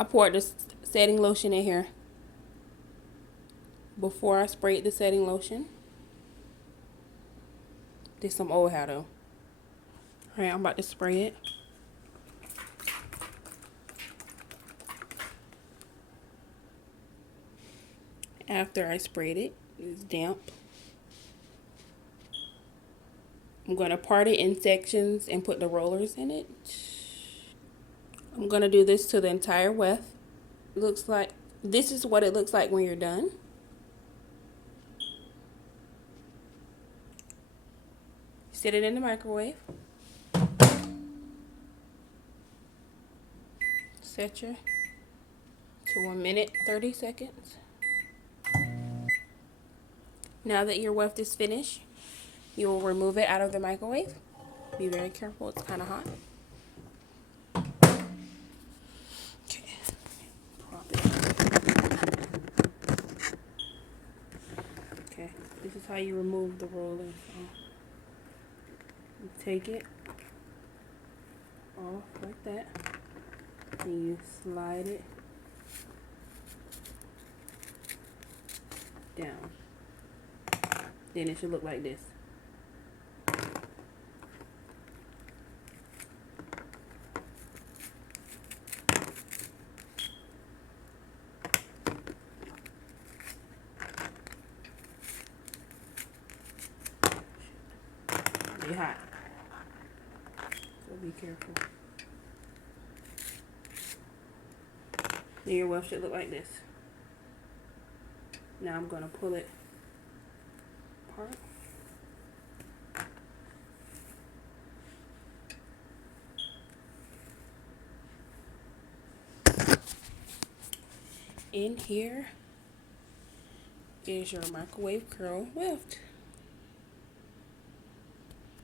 I poured the setting lotion in here before I sprayed the setting lotion. This some old hair though. Alright, I'm about to spray it. After I sprayed it, it's damp. I'm going to part it in sections and put the rollers in it. I'm going to do this to the entire weft. Looks like, this is what it looks like when you're done. Set it in the microwave. Set your to 1 minute 30 seconds. Now that your weft is finished, you will remove it out of the microwave. Be very careful, it's kind of hot. Okay. Prop it up. Okay, this is how you remove the roller. You take it off like that, and you slide it down. Then it should look like this. It's hot, so be careful. Then your weft should look like this. Now I'm going to pull it apart. In here is your microwave curl weft.